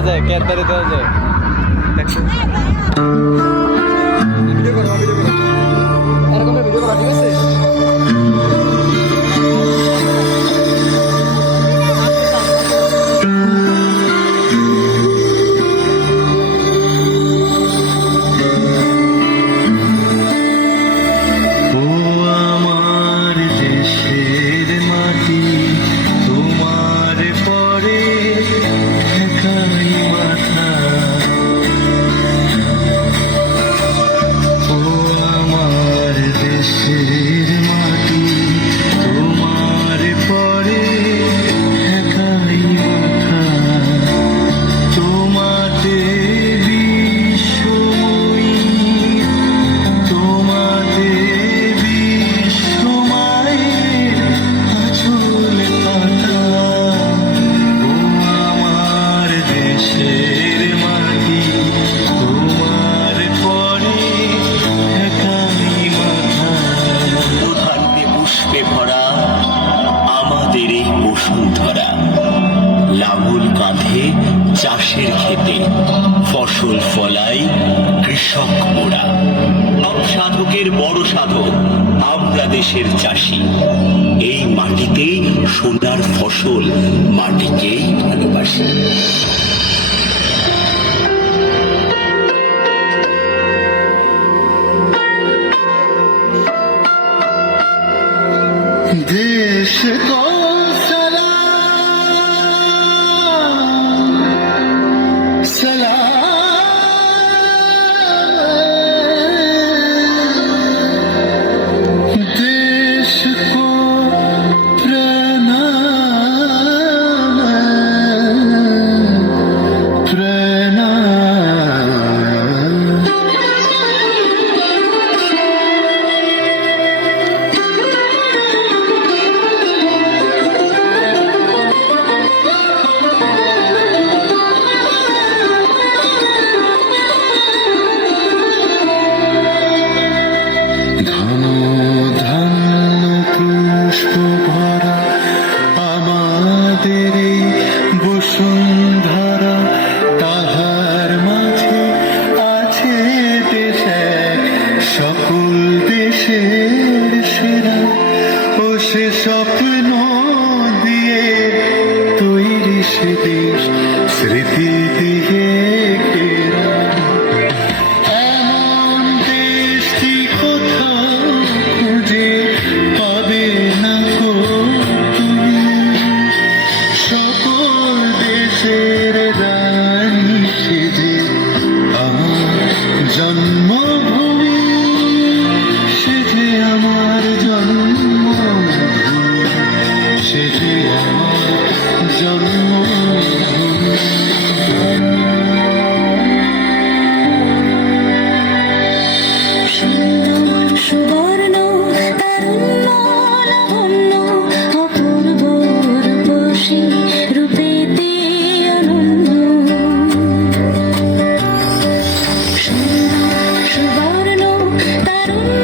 দেওয়া যায়, ক্যাডবেরি দেওয়া যায়। ভিডিও করো, ভিডিও করো, এরকম ভিডিও করো, ঠিক আছে? লাঙল কাঁধে চাষের খেতে ফসল ফলাই কৃষক মোরা। সব সাধকের বড় সাধক আমরা দেশের চাষি। এই মাটিতেই সোনার ফসল, মাটিকেই ভালোবাসি। देश को सलाम सलाम, देश को प्रणाम प्रणाम। পুষ্প ভরা আমাদের এই বসুন্ধরা, তাহার মাঝে আছে দেশ এক সকল দেশের সেরা। ও সে স্বপ্ন দিয়ে তৈরি সে দেশ, স্মৃতি দিয়ে ঘেরা। এমন দেশটি কোথাও খুঁজে পাবে না গো তুমি, সকল দেশের রানী সেজে আমার জন্মভূমি, সেজে আমার জন্মভূমি, সেজে আমার জন্মভূমি। সুবর্ণ তারুণ্য লাবণ্য অপূর্ব রূপসী, রূপেতে অনন্য। সুবর্ণ তারুণ্য